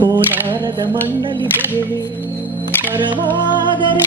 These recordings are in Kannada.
ಕೋಲಾರದ ಮಣ್ಣಲ್ಲಿ ಬೆಳೆ ಪರವಾದರೆ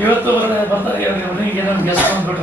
ಇವತ್ತು ಬರ್ತಾರೆ ನನಗೆ ನಮ್ಮ ಗೆಸ್ಟ್ ಬಂದ್ಬಿಟ್ರು